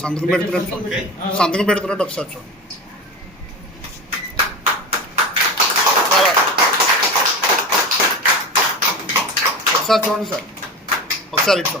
సంతకం పెడుతున్నట్టు. సంతకం పెడుతున్నట్టు ఒకసారి చూడండి సార్, ఒకసారి చూడండి సార్. ఒకసారి ఇటు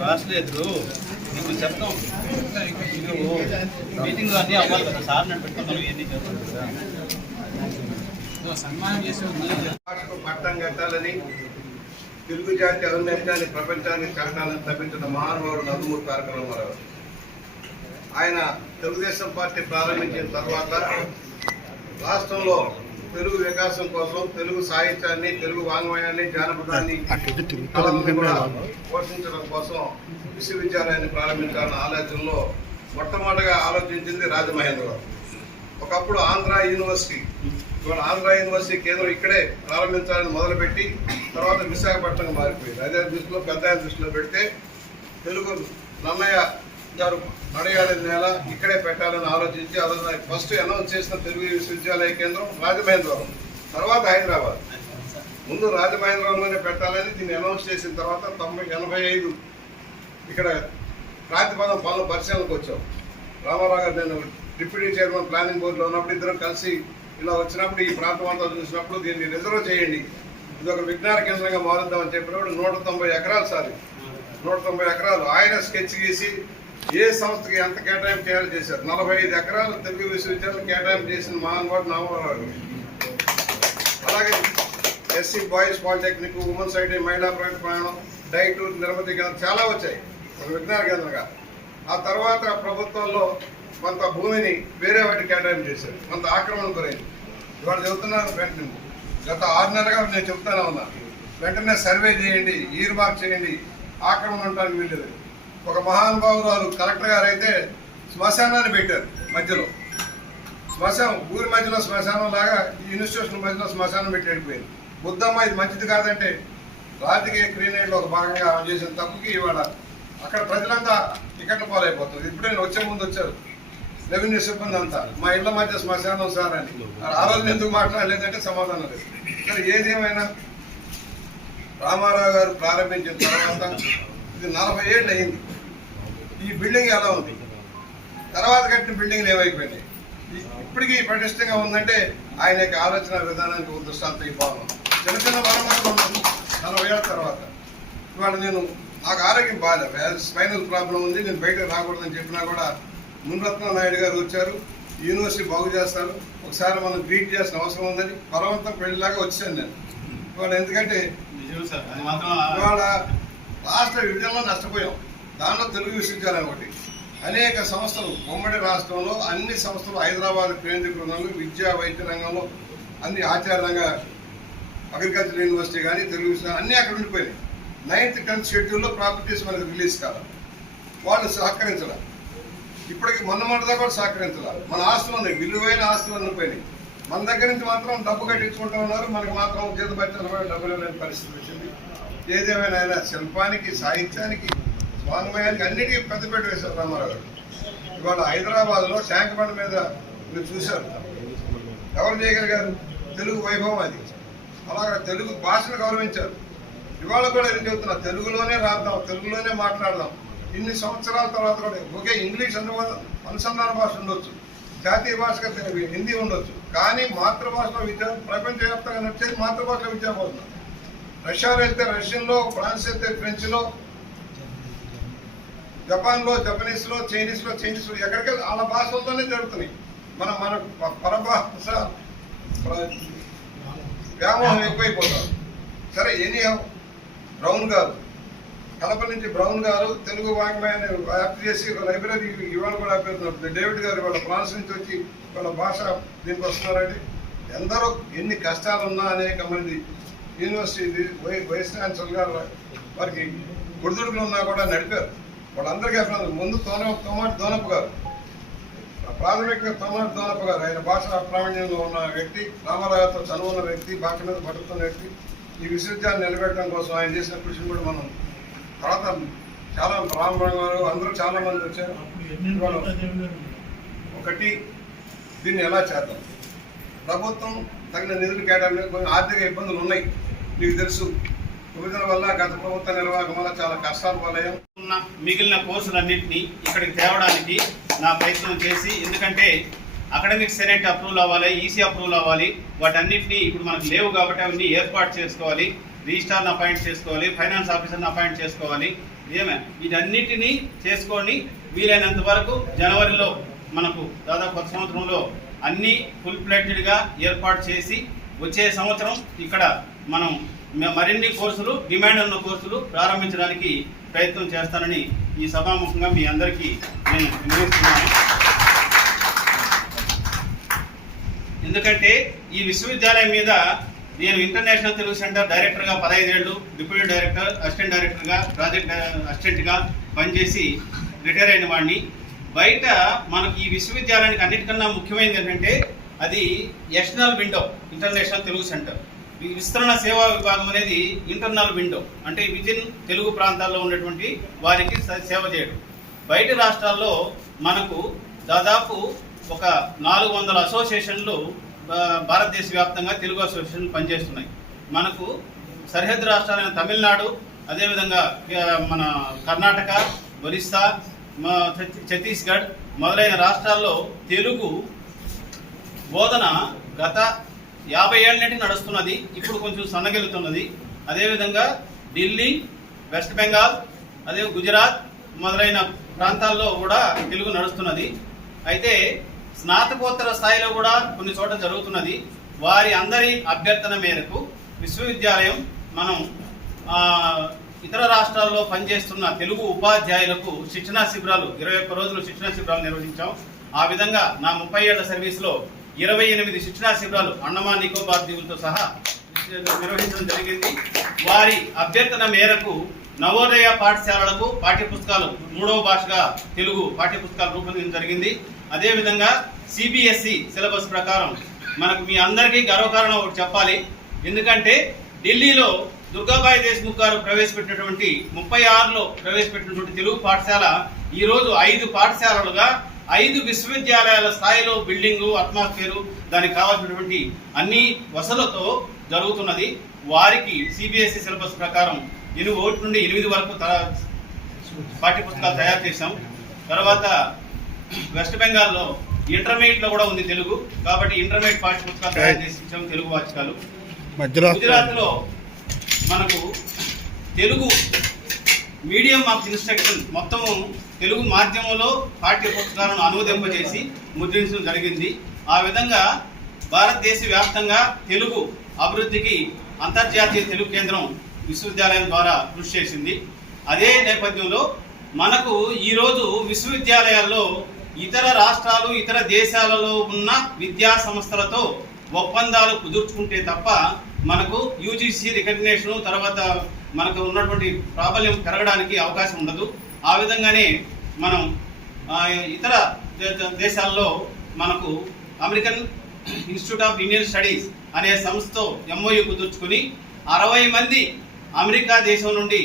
రాసలేదు నీకు చెప్తాం నువ్వు మీటింగ్ అన్నీ అవ్వాలి కదా సార్ నేను పెట్టుకుంటాను ఇవన్నీ చేస్తాను సన్మానం చేసి పట్టం కట్టాలని తెలుగు జాతి ఔన్నత్యాన్ని ప్రపంచానికి చాటాలని తప్పించిన మహానుభావుడు నందమూరి తారక రామారావు. ఆయన తెలుగుదేశం పార్టీ ప్రారంభించిన తర్వాత రాష్ట్రంలో తెలుగు వికాసం కోసం తెలుగు సాహిత్యాన్ని తెలుగు వాంగ్మయాన్ని జానపదాన్ని పోషించడం కోసం విశ్వవిద్యాలయాన్ని ప్రారంభించాలన్న ఆలోచనలో మొట్టమొదటిగా ఆలోచించింది రాజమహేంద్రరావు ఒకప్పుడు ఆంధ్ర యూనివర్సిటీ ఇవాళ ఆంధ్ర యూనివర్సిటీ కేంద్రం ఇక్కడే ప్రారంభించాలని మొదలుపెట్టి తర్వాత విశాఖపట్నం మారిపోయింది. అదే దృష్టిలో పెద్ద దృష్టిలో పెడితే తెలుగు నన్నయ్య చెప్తారు నడయాడే నేల ఇక్కడే పెట్టాలని ఆలోచించి అదే ఫస్ట్ అనౌన్స్ చేసిన తెలుగు విశ్వవిద్యాలయ కేంద్రం రాజమహేంద్రవరం తర్వాత హైదరాబాద్. ముందు రాజమహేంద్రవరంలోనే పెట్టాలని దీన్ని అనౌన్స్ చేసిన తర్వాత తొంభై ఎనభై ఐదు ఇక్కడ ప్రాతిపదం పనుల పరిశీలనకు వచ్చాం. రామారావు గారు నేను డిప్యూటీ చైర్మన్ ప్లానింగ్ బోర్డులో ఉన్నప్పుడు ఇద్దరం కలిసి ఇలా వచ్చినప్పుడు ఈ ప్రాంతం అంతా చూసినప్పుడు దీన్ని రిజర్వ్ చేయండి. ఇది ఒక విజ్ఞాన కేంద్రంగా మారుద్దామని చెప్పినప్పుడు నూట తొంభై ఎకరాలు సార్ నూట తొంభై ఎకరాలు. ఆయన స్కెచ్ గీసి ఏ సంస్థకి ఎంత కేటాయింపు చేయాలి చేశారు. నలభై ఐదు ఎకరాలు తెలుగు విశ్వవిద్యాలయం కేటాయింపు చేసిన మహానుభావుడు నామరావు అలాగే SC boys polytechnic women's IT మహిళా ప్రైవేట్ ప్రయాణం డైట్ నిర్మతి కేంద్రం చాలా వచ్చాయి. ఒక విజ్ఞాన కేంద్రంగా. ఆ తర్వాత ప్రభుత్వంలో కొంత భూమిని వేరే వాటికి కేటాయింపు చేశారు. కొంత ఆక్రమణ గురైంది. ఇవాళ చెబుతున్నారు వెంటనే. గత ఆరు నెలలుగా నేను చెప్తానే ఉన్నా. వెంటనే సర్వే చేయండి ఈర్మార్క్ చేయండి. ఆక్రమణ ఉండడానికి వీల్లేదు. ఒక మహానుభావురాలు కలెక్టర్ గారు అయితే శ్మశానాన్ని పెట్టారు మధ్యలో. శ్మశానం ఊరి మధ్యలో శ్మశానం లాగా ఈ ఇన్స్టిట్యూషన్ మధ్యలో శ్మశానం పెట్టి వెళ్ళిపోయింది. బుద్ధమ్మ ఇది మంచిది కాదంటే రాజకీయ క్రీనేట్లో ఒక భాగంగా ఆమె చేసిన తప్పుకి ఇవాళ అక్కడ ప్రజలంతా టికెట్ పాలైపోతుంది ఇప్పుడే నేను వచ్చే ముందు వచ్చారు. రెవెన్యూ సిబ్బంది అంతా మా ఇళ్ళ మధ్య శ్మశానం సార్ అని. ఆ రోజు ఎందుకు మాట్లాడలేదంటే సమాధానం లేదు. సరే ఏది ఏమైనా? రామారావు గారు ప్రారంభించిన తర్వాత ఇది నలభై ఏళ్ళు అయింది. ఈ బిల్డింగ్ ఎలా ఉంది? తర్వాత కట్టిన బిల్డింగ్లు ఏమైపోయినాయి? ఇప్పటికీ పటిష్టంగా ఉందంటే ఆయన యొక్క ఆలోచన విధానానికి దృష్టాంతం ఈ భాగం చిన్న చిన్న ఉన్నాయి. నలభై ఏళ్ళ తర్వాత. ఇవాళ నేను నాకు ఆరోగ్యం బాగాలేదు స్పైనల్ ప్రాబ్లం ఉంది. నేను బయటకు రాకూడదని చెప్పినా కూడా మునరత్న నాయుడు గారు వచ్చారు. యూనివర్సిటీ బాగు చేస్తారు. ఒకసారి మనం గ్రీట్ చేసిన అవసరం ఉందని బలవంతం పెళ్ళిలాగా వచ్చాను నేను. ఇవాళ ఎందుకంటే ఇవాళ రాష్ట్ర విభజనలో నష్టపోయాం. దానిలో తెలుగు విశ్వవిద్యాలయం ఒకటి. అనేక సంస్థలు ఉమ్మడి రాష్ట్రంలో అన్ని సంస్థలు హైదరాబాద్ కేంద్రీకృతంలో విద్యా వైద్య రంగంలో అన్ని ఆచారంగా అగ్రికల్చర్ యూనివర్సిటీ కానీ తెలుగు విశ్వవిద్యాలయం అన్నీ అక్కడ ఉండిపోయినాయి. నైన్త్ టెన్త్ షెడ్యూల్లో ప్రాపర్టీస్ మనకు రిలీజ్ కావాలి వాళ్ళు సహకరించాలి. ఇప్పటికి మొన్న మొన్నదా కూడా సహకరించాలి. మన ఆస్తులు ఉన్నాయి. విలువైన ఆస్తులు ఉండిపోయినాయి మన దగ్గర నుంచి మాత్రం డబ్బు కట్టించుకుంటూ ఉన్నారు. మనకి మాత్రం జీత బచ్చాలు కూడా డబ్బులు లేని పరిస్థితి వచ్చింది. ఏదేమైనా శిల్పానికి సాహిత్యానికి వాంగ్మయానికి అన్నిటికీ పెద్దపేట వేశారు రామారావు గారు. ఇవాళ హైదరాబాద్లో ట్యాంక్ మీద మీరు చూశారు. ఎవరు చేయగలిగారు? తెలుగు వైభవం అది అలాగే తెలుగు భాషను గౌరవించారు. ఇవాళ కూడా ఏం చెబుతున్నా తెలుగులోనే రాద్దాం తెలుగులోనే మాట్లాడదాం. ఇన్ని సంవత్సరాల తర్వాత కూడా ఒకే ఇంగ్లీష్ అనువాద అనుసంధాన భాష ఉండొచ్చు. జాతీయ భాషగా హిందీ ఉండొచ్చు. కానీ మాతృభాషలో విద్య ప్రపంచవ్యాప్తంగా నడిచేది మాతృభాషలో విద్యా రష్యాలో వెళ్తే రష్యన్లో ఫ్రాన్స్ వెళ్తే ఫ్రెంచ్లో జపాన్లో జపనీస్లో చైనీస్లో చైనీస్లో ఎక్కడికి వాళ్ళ భాషలతోనే జరుగుతున్నాయి. మన మన పరభాష వ్యామోహం ఎక్కువైపోతారు. సరే ఎనీ బ్రౌన్ గారు కడప నుంచి బ్రౌన్ గారు తెలుగు వాంగ్మయాన్ని యాక్ట్ చేసి ఒక లైబ్రరీ ఇవాళ కూడా పెడుతున్నారు డేవిడ్ గారు వాళ్ళ ఫ్రాన్స్ నుంచి వచ్చి వాళ్ళ భాష దీనికి వస్తున్నారండి. ఎందరో ఎన్ని కష్టాలున్నా అనేక మంది యూనివర్సిటీ వై- వైస్ ఛాన్సలర్ గారు వారికి గుడిదుడుకులు ఉన్నా కూడా నడిపారు. వాళ్ళందరికీ అభినందనలు. ముందు తోన తోమాటి దోనప్ప గారు. ప్రాథమికంగా తోమాటి దోనప్ప గారు. ఆయన భాష ప్రావీణ్యంలో ఉన్న వ్యక్తి రామారావుతో చదువున్న వ్యక్తి భాష మీద పట్టుకున్న వ్యక్తి. ఈ విశ్వవిద్యాలయం నిలబెట్టడం కోసం ఆయన చేసిన కృషిని కూడా మనం తర్వాత చాలా రామరావు గారు అందరూ చాలా మంది వచ్చారు. ఒకటి దీన్ని ఎలా చేద్దాం? ప్రభుత్వం తగిన నిధులు కేటాయించడం కొన్ని ఆర్థిక ఇబ్బందులు ఉన్నాయి. మీకు తెలుసు విభజన వల్ల గత ప్రభుత్వ నిర్వాహకం వల్ల చాలా కష్టాలు పాలయ్యాం ఉన్న మిగిలిన కోర్సులన్నింటినీ ఇక్కడికి తేవడానికి నా ప్రయత్నం చేసి ఎందుకంటే అకాడమిక్ సెనెట్ అప్రూవల్ అవ్వాలి ఈసీ అప్రూవల్ అవ్వాలి. వాటన్నింటినీ ఇప్పుడు మనకు లేవు కాబట్టి అవన్నీ ఏర్పాటు చేసుకోవాలి. రిజిస్టార్ని అపాయింట్ చేసుకోవాలి ఫైనాన్స్ ఆఫీసర్ని అపాయింట్ చేసుకోవాలి. ఏమే వీటన్నిటినీ చేసుకొని వీలైనంత వరకు జనవరిలో మనకు దాదాపు కొత్త సంవత్సరంలో అన్నీ ఫుల్ ప్లేటెడ్గా ఏర్పాటు చేసి వచ్చే సంవత్సరం ఇక్కడ మనం మరిన్ని కోర్సులు డిమాండ్ ఉన్న కోర్సులు ప్రారంభించడానికి ప్రయత్నం చేస్తానని ఈ సభాముఖంగా మీ అందరికీ నేను వినియోగిస్తున్నాను ఎందుకంటే ఈ విశ్వవిద్యాలయం మీద నేను ఇంటర్నేషనల్ తెలుగు సెంటర్ డైరెక్టర్గా పదహైదేళ్ళు డిప్యూటీ డైరెక్టర్ అసిస్టెంట్ డైరెక్టర్గా ప్రాజెక్ట్ అసిస్టెంట్గా పనిచేసి రిటైర్ అయిన వాడిని. బయట మనకి ఈ విశ్వవిద్యాలయానికి అన్నిటికన్నా ముఖ్యమైనది ఏంటంటే అది external window international Telugu centre ఈ విస్తరణ సేవా విభాగం అనేది ఇంటర్నల్ విండో అంటే విదిన్ తెలుగు ప్రాంతాల్లో ఉన్నటువంటి వారికి సేవ చేయడం. బయట రాష్ట్రాల్లో మనకు దాదాపు ఒక నాలుగు వందల అసోసియేషన్లు భారతదేశ వ్యాప్తంగా తెలుగు అసోసియేషన్లు పనిచేస్తున్నాయి. మనకు సరిహద్దు రాష్ట్రాలైన తమిళనాడు అదేవిధంగా మన కర్ణాటక ఒరిస్సా మా ఛత్తీస్గఢ్ మొదలైన రాష్ట్రాల్లో తెలుగు బోధన గత యాభై ఏళ్ళ నుండి నడుస్తున్నది. ఇప్పుడు కొంచెం సన్నగిలుతున్నది అదేవిధంగా ఢిల్లీ వెస్ట్ బెంగాల్ అదే గుజరాత్ మొదలైన ప్రాంతాల్లో కూడా తెలుగు నడుస్తున్నది. అయితే స్నాతకోత్తర స్థాయిలో కూడా కొన్ని చోట్ల జరుగుతున్నది. వారి అందరి అభ్యర్థన మేరకు విశ్వవిద్యాలయం మనం ఇతర రాష్ట్రాల్లో పనిచేస్తున్న తెలుగు ఉపాధ్యాయులకు శిక్షణా శిబిరాలు ఇరవై ఒక్క రోజులు శిక్షణా శిబిరాలు నిర్వహించాం. ఆ విధంగా నా ముప్పై ఏళ్ళ సర్వీస్లో ఇరవై ఎనిమిది శిక్షణా శిబిరాలు అండమాన్ నికోబార్ దీవులతో సహా నిర్వహించడం జరిగింది. వారి అభ్యర్థన మేరకు నవోదయ పాఠశాలలకు పాఠ్యపుస్తకాలు మూడవ భాషగా తెలుగు పాఠ్యపుస్తకాలు రూపొందించడం జరిగింది. అదేవిధంగా సిబిఎస్ఈ సిలబస్ ప్రకారం మనకు మీ అందరికీ గర్వకారణం ఒకటి చెప్పాలి. ఎందుకంటే ఢిల్లీలో దుర్గాబాయి దేశ్ముఖ్ గారు ప్రవేశపెట్టినటువంటి ముప్పై ఆరులో ప్రవేశపెట్టినటువంటి తెలుగు పాఠశాల ఈ రోజు ఐదు పాఠశాలలుగా ఐదు విశ్వవిద్యాలయాల స్థాయిలో బిల్డింగు అట్మాస్ఫియరు దానికి కావాల్సినటువంటి అన్ని వసతులతో జరుగుతున్నది. వారికి సిబిఎస్ఈ సిలబస్ ప్రకారం ఎనిమిది ఒకటి నుండి ఎనిమిది వరకు పాఠ్యపుస్తకాలు తయారు చేశాం. తర్వాత వెస్ట్ బెంగాల్లో ఇంటర్మీడియట్లో కూడా ఉంది తెలుగు. కాబట్టి ఇంటర్మీడియట్ పాఠ్యపుస్తకాలు తయారు చేసి ఇచ్చాం తెలుగు వాచకాలు. మధ్యలో గుజరాత్లో మనకు తెలుగు మీడియం ఆఫ్ ఇన్స్ట్రక్షన్ మొత్తము తెలుగు మాధ్యమంలో పాఠ్య పుస్తకాలను అనువదింపజేసి ముద్రించడం జరిగింది. ఆ విధంగా భారతదేశ వ్యాప్తంగా తెలుగు అభివృద్ధికి అంతర్జాతీయ తెలుగు కేంద్రం విశ్వవిద్యాలయం ద్వారా కృషి చేసింది. అదే నేపథ్యంలో మనకు ఈరోజు విశ్వవిద్యాలయాల్లో ఇతర రాష్ట్రాలు ఇతర దేశాలలో ఉన్న విద్యా సంస్థలతో ఒప్పందాలు కుదుర్చుకుంటే తప్ప మనకు యూజీసీ రికగ్నేషన్ తర్వాత మనకు ఉన్నటువంటి ప్రాబల్యం పెరగడానికి అవకాశం ఉండదు. ఆ విధంగానే మనం ఇతర దేశాల్లో మనకు American institute of Indian studies అనే సంస్థతో ఎంఓయూ కుదుర్చుకుని అరవై మంది అమెరికా దేశం నుండి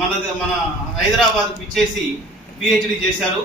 మన మన హైదరాబాద్ ఇచ్చేసి పిహెచ్డి చేశారు.